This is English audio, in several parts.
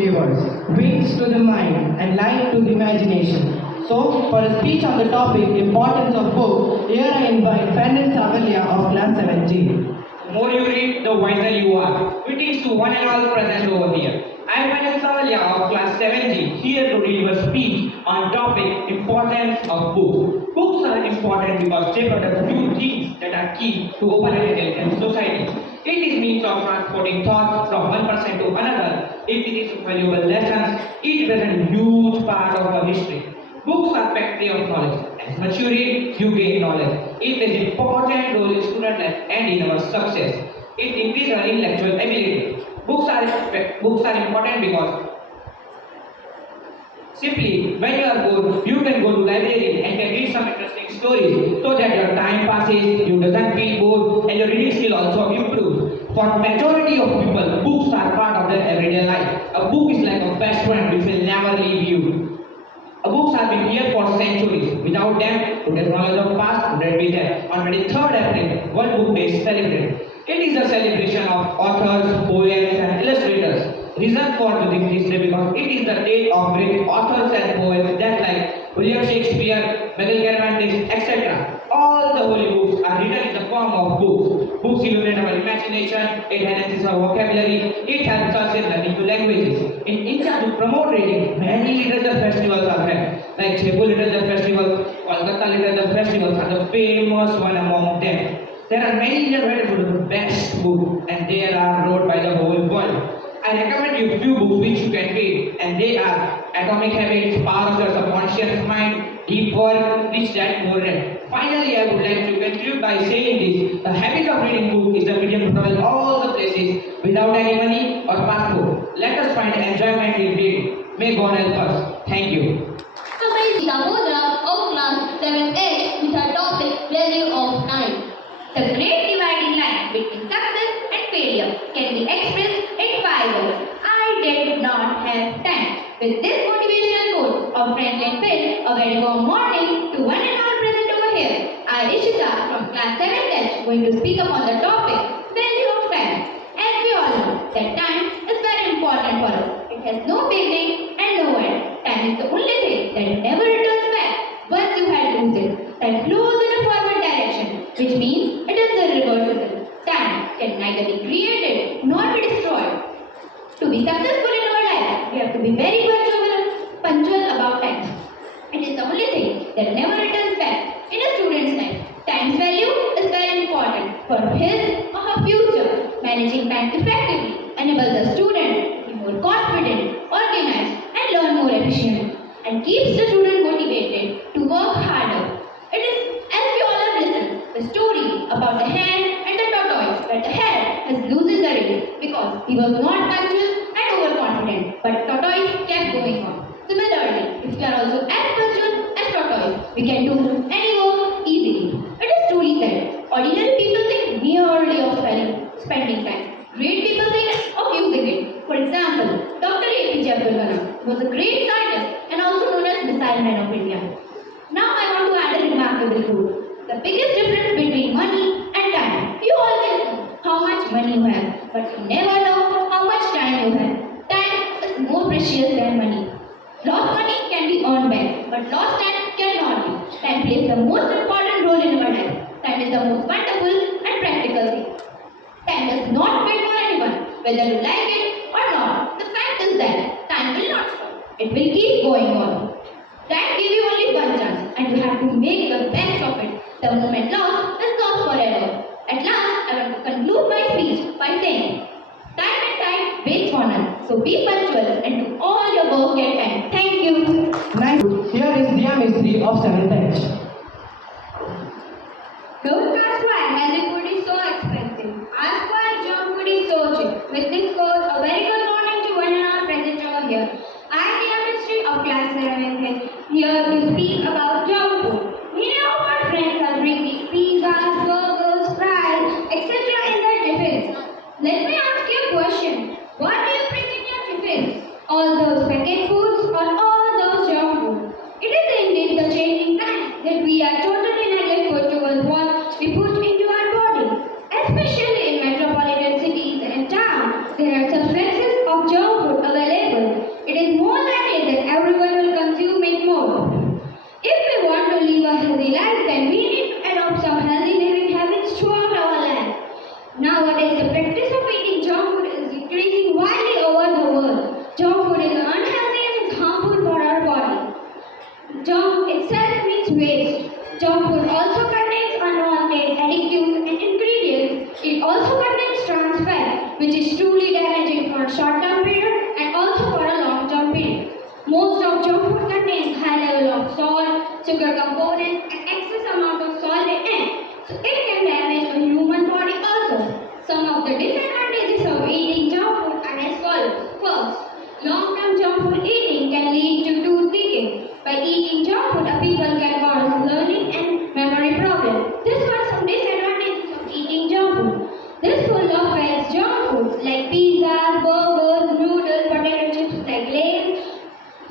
universe, wings to the mind, and light to the imagination. So, for a speech on the topic importance of books, here I invite Fernand Savalia of class 17. The more you read, the wiser you are. Greetings to one and all present over here. I am Fernand Savalia of class 17, here to deliver a speech on topic importance of books. Books are important because they protect few things that are key to open and intelligent society. It is means of transporting thoughts from one person to another. It is valuable lessons. It represents a huge part of our history. Books are factory of knowledge. As much you read, you gain knowledge. It plays an important role in student life and in our success. It increases our intellectual ability. Books are important because simply when you are bored, you can go to library and can read some interesting stories so that your time passes, you doesn't feel bored, and your reading skill also improves. For majority of people, books are part of their everyday life. A book is like a best friend which will never leave you. Books have been here for centuries. Without them, today's knowledge of past wouldn't be there. On 23rd April, World Book Day is celebrated. It is a celebration of authors, poets, and illustrators. Reason for doing this day because it is the date of great authors and poets that like William Shakespeare, Miguel Cervantes, etc. All the holy books are written in the form of books. Books illuminate our imagination, it enhances our vocabulary, it helps us in learning new languages. In India, to promote reading, many literature festivals are held, like Jaipur Literature Festival, Kolkata Literature Festivals are the famous one among them. There are many literature who are the best books, and they are wrote by the whole world. I recommend you few books which you can read, and they are Atomic Habits, Power of the Subconscious Mind, Deep Work, Rich Dad Poor Dad. Finally, I would like to conclude by saying this: the habit of reading books is the medium to travel all the places without any money or passport. Let us find enjoyment in reading. May God help us. Thank you. Damodara of class 7H with our topic value of time. The great dividing line between success and failure can be expressed in 5 words. I did not have time. With this motivational quote of Franklin Phil, a very warm morning to one and all present over here. I, Ishita from class 7H, going to speak upon the topic value of time. As we all know that time is very important for us. It has no beginning and no end. Time is the only thing that never returns back once you had lose it. Time flows in a forward direction, which means it is irreversible. Time can neither be created nor be destroyed. To be successful in our life, we have to be very punctual about time. It is the only thing that never returns back in a student's life. Time's value is very important for his or her future. Managing time effectively enables the student to be more confident, organized, and learn more efficiently, and keeps the student motivated to work harder. It is, as we all have listened, the story about the hare and the tortoise, where the hare has loses the race because he was not punctual and overconfident, but tortoise kept going on. Similarly, if we are also as punctual as tortoise, we can do any work easily. It is truly said, ordinary people think merely of spending time. Great people think of using it. For example, Dr. APJ Abdul Kalam was a great scientist and also known as Missile Man of India. Now I want to add a remarkable truth. The biggest difference between money and time. You always know how much money you have, but you never know how much time you have. Time is more precious than money. Lost money can be earned back, but lost time cannot be. Time plays the most important role in our life. Time is the most wonderful and practical thing. Time does not wait for anyone, whether you like it or not. The fact is that time will not stop. It will keep going on. Time gives you only one chance, and you have to make the best of it. The moment lost is lost forever. At last, I want to conclude my speech by saying, time and tide waits for none. So be punctual and do all your work at time. Thank you. Nice. Here is Dia Mistry of 7th Bench. Don't ask why healthy food is so expensive. Ask why junk food is so cheap. With this quote, a very good morning to one and all present over here. I am the chemistry of class 7 here to speak about junk food. We know our friends are bringing pizzas, burgers, fries, etc. in their tiffins. Let me ask you a question. What do you bring in your tiffins? All those packet foods or all those junk food? It is indeed the changing time that we are totally neglectful towards what we put into our body. Especially in metropolitan cities and towns, there are substances of junk food available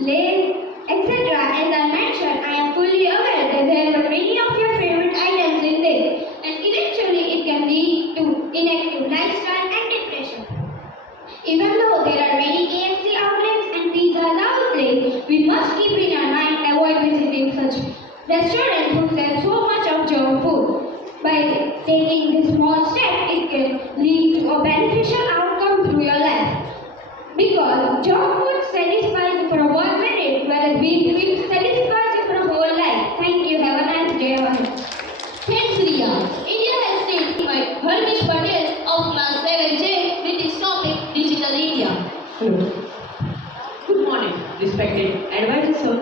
lace, etc. As I mentioned, I am fully aware that there are many of your favorite items in this, and eventually it can lead to inactive lifestyle and depression. Even though there are many KFC outlets and pizza outlets, we must keep in our mind avoid visiting such restaurants who sell so much of junk food. By taking this small step, it can lead to a beneficial outcome through your life. Because junk food satisfies you for a 1 minute, whereas being fit satisfies you for a whole life. Thank you. Have a nice day. Thanks, Riya. India has stayed by Harmish Patel of class 7J with his topic Digital India. Hello. Good morning, respected advisors, sir.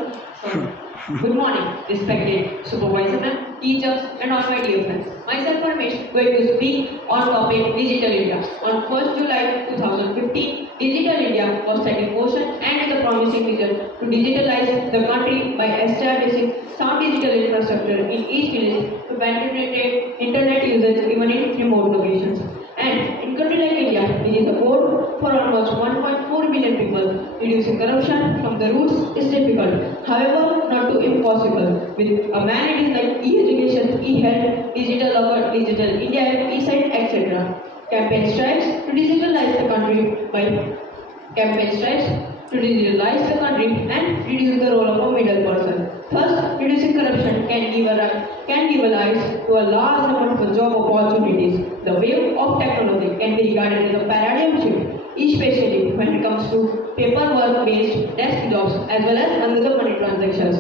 Good morning, respected supervisor, ma'am, teachers, and all my dear friends. Myself, Ramesh, going to speak on topic Digital India. On 1st July 2015, Digital India was set in motion and with a promising vision to digitalize the country by establishing sound digital infrastructure in each village to penetrate internet usage even in remote locations. And in country like India, it is a goal for almost 1.4 billion people. Reducing corruption from the roots is difficult, however, not too impossible. With amenities like e-education, e-health, digital locker, digital India, e-site, etc. Campaign strives to digitalize the country and reduce the role of a middle person. Thus, reducing corruption can give a rise to a large amount of job opportunities. The wave of technology can be regarded as a paradigm shift, especially when it comes to paperwork-based desk jobs as well as another money transactions.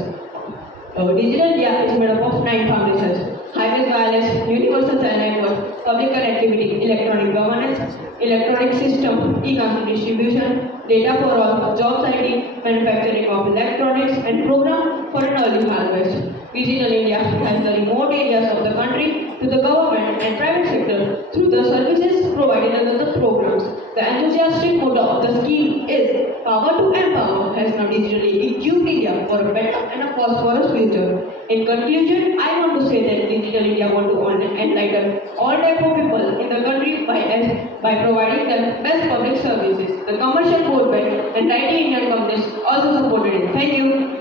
Digital India is made up of 9 foundations: highways, wireless, universal cell network, public connectivity, electronic governance, electronic system, e-council distribution, data for all, jobs ID, manufacturing of electronics, and program for an early harvest. Digital India has the remote areas of the country to the government and private sector through the services provided under the programs. The enthusiastic motto of the scheme is Power to Empower has now digitally equipped India for a better and a prosperous future. In conclusion, I want to say that Digital India want to enlighten all type of people in the country by providing them best public services. The commercial broadband and IT Indian companies also supported it. Thank you.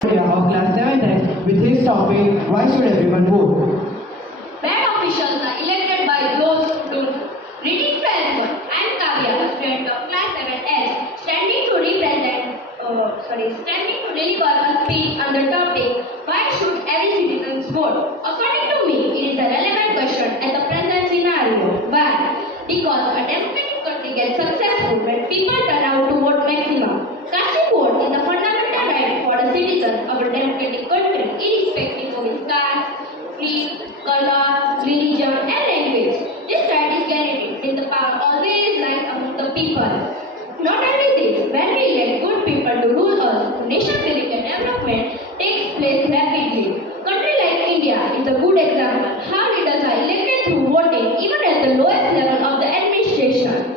Of class 7X with his topic, Why should everyone vote? Bad officials are elected by those who don't. Reading farewell, I am Kavya, a student of class 7S, standing to deliver a speech on the topic, Why should every citizen vote? According to me, it is a relevant question at the present scenario. Why? Because a democratic country gets successful when people turn out to vote maximum. Casting vote is a fundamental right for a citizen of a democratic country, irrespective of his caste, creed, color, religion, and language. This right is guaranteed since the power always lies among the people. Not only this, when we elect good people to rule us, the nation's development takes place rapidly. A country like India is a good example how leaders are elected through voting even at the lowest level of the administration.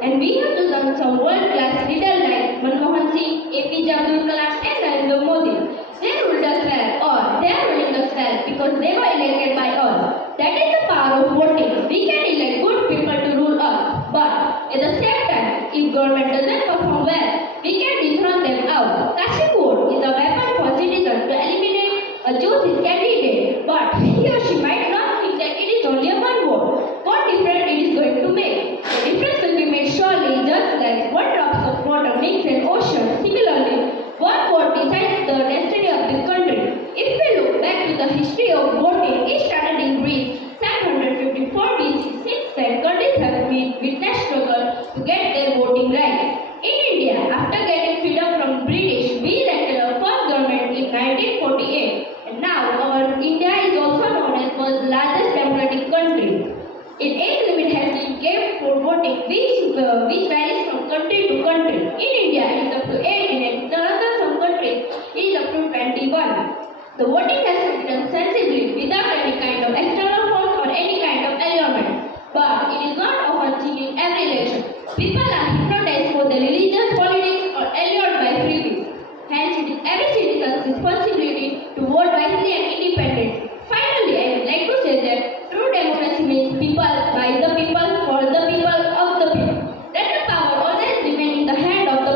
And we have to learn some world-class leaders like Manmohan Singh, APJ Abdul Kalam, and Narendra Modi. They ruled us well, or they are ruling us well because they were elected by us. That is the power of voting. We can elect good people to rule us, but at the same time, if government doesn't perform well, we can dethrone them out. Casting vote is a weapon for citizens to eliminate a chosen candidate, but he or she might not think that it is only a one vote. What difference it is going to make? The difference will be made surely, just like one drop of water makes an ocean. Similarly, one vote decides the destiny of this country. If we look back to the history of voting, it started in Greece 754 BC. Since then, countries have witnessed struggle to get their voting rights. In India, after getting freedom from British, we elected our first government in 1948. And now, our India is also known as world's largest democratic country. An age limit has been given for voting, which varies from country to country. In India, it is up to 18, and in some countries, it is up to 21. The voting has to be done sensibly, without any kind of external force or any kind of allurement. But it is not often seen in every election. People are hypnotized for their religious politics or allured by freebies. Hence, it is every citizen's responsibility to vote wisely and independently. Finally, I would like to say that true democracy means people, by the people, for the people, of the people. Let the power always remain in the hand of the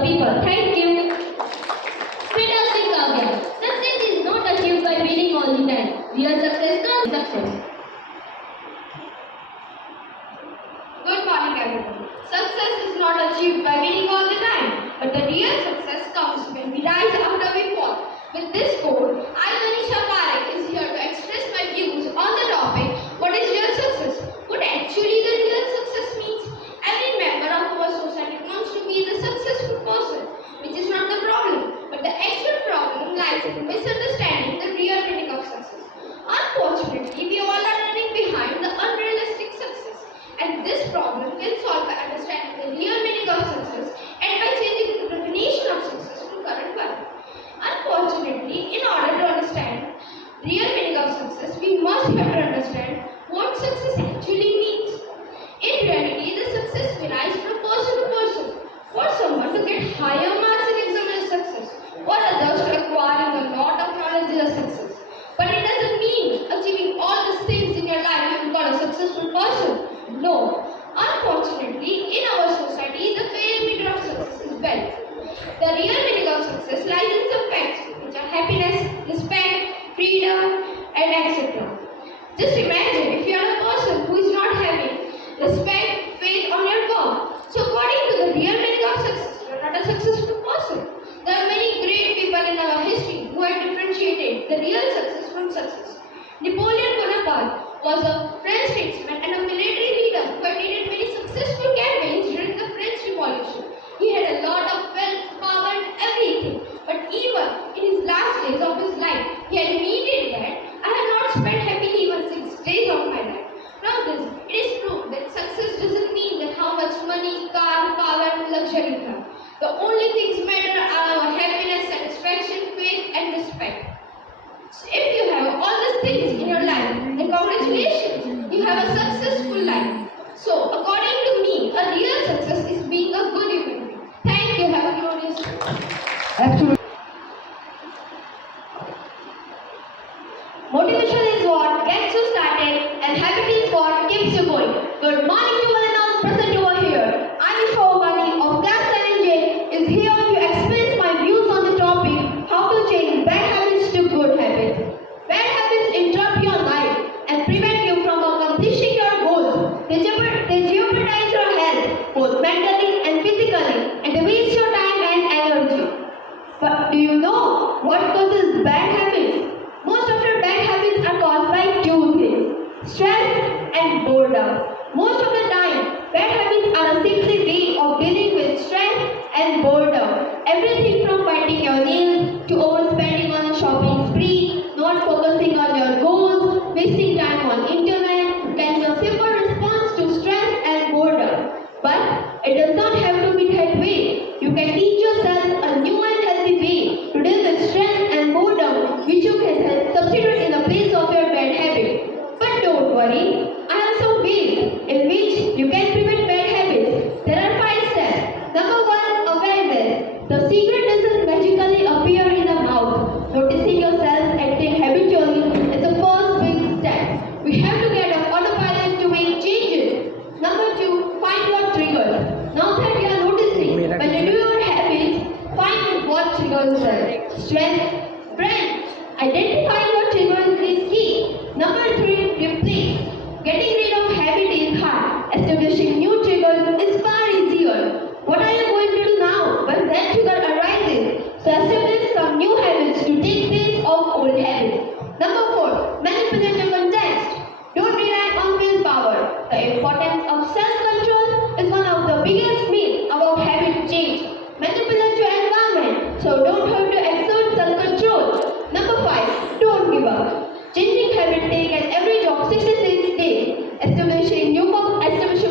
achieved by winning all the time. But the real success comes when we rise after we fall. With this quote, I, Manisha Parekh, is here to express my views on the topic, what is real success? What actually the real success means? Every member of our society wants to be the successful person, which is not the problem. But the actual problem lies in misunderstanding the real meaning of success. Unfortunately, we all are running behind the unrealistic success. And this problem can solve by understanding the real meaning of success and by changing the definition of success to current one. Unfortunately, in order to understand real meaning of success, we must have to understand what success actually means. In reality, the success varies from person to person. For someone to get higher marks in exam is success, for others to acquiring a lot of knowledge is a success. But it doesn't mean achieving all these things in your life you will call a successful person. No. Unfortunately, in our society, the parameter of success is wealth. The real meaning of success lies in some facts, which are happiness, respect, freedom, and etc. Just imagine if you are a person who is not having respect, faith on your work. So according to the real meaning of success, you are not a successful person. There are many great people in our history who have differentiated the real success from success. Napoleon Bonaparte was a French statesman and a military leader who had leaded many successful campaigns during the French Revolution. He had a lot of wealth, power, and everything. But even in his last days of his life, he admitted that I have not spent happily even 6 days of my life. From this, it is proved that success doesn't mean that how much money, car, power, and luxury we have. The only things matter are our happiness, satisfaction, faith, and respect. So if you have all these things in your life, then congratulations, you have a successful life. So according to me, a real success is being a good human being. Thank you. Have a glorious day. Absolutely. Motivation is what gets you started and habit is what keeps you going. Good morning to one and all present over here. I'm Shobani of class 7J is here to express my views on the topic how to change bad habits to good habits. Bad habits interrupt your life and prevent you from accomplishing your goals. They jeopardize your health both mentally and physically and they waste your time and energy. But do you know what causes bad habits? Most of your bad habits are caused by two things, stress and boredom. Most of the time, bad habits are a simple way of dealing with stress and boredom. Everything from biting your nails to overspending on a shopping spree, not focusing on your goals, wasting time on internet can be a simple response to stress and boredom. But it does not have to be that way. You can teach yourself a new and healthy way to deal with stress and boredom which you can substitute in the place of your bad habit. But don't worry, I have some ways in which you can prevent bad habits. There are 5 steps. Number 1, awareness. The secret doesn't magically appear in the mouth. Noticing yourself acting habitually is the first big step. We have to get on autopilot to make changes. Number 2, find your triggers. Now that you are noticing, when you do your habits, find what triggers them. Stress, friends. Identifying your triggers is key. Number 3, replace. Getting rid of habit is hard. Establishing new triggers is far easier. What are you going to do now when that trigger arises? So establish some new habits to take place of old habits. Number 4, manipulate your context. Don't rely on willpower. The importance of self-control is one of the biggest myths about habit change. Manipulate your environment, so don't have to exert self-control. Number 5, don't give up. Changing habit take an average of 66 days. Establishing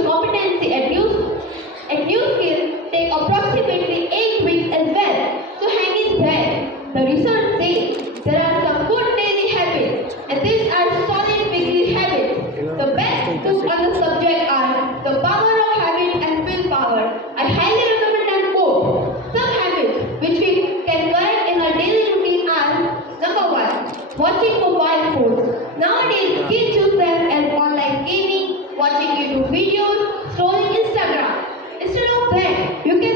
competency at new skills take approximately 8 weeks as well. So hang in there. The research says there are some good daily habits and these are solid weekly habits. The best books on the subject are The Power of Habit and Willpower. I highly recommend them both. Some habits which we can correct in our daily routine are number 1, watching mobile phones. Nowadays, kids use them as online gaming, watching YouTube videos, scrolling Instagram. Instead of that, you can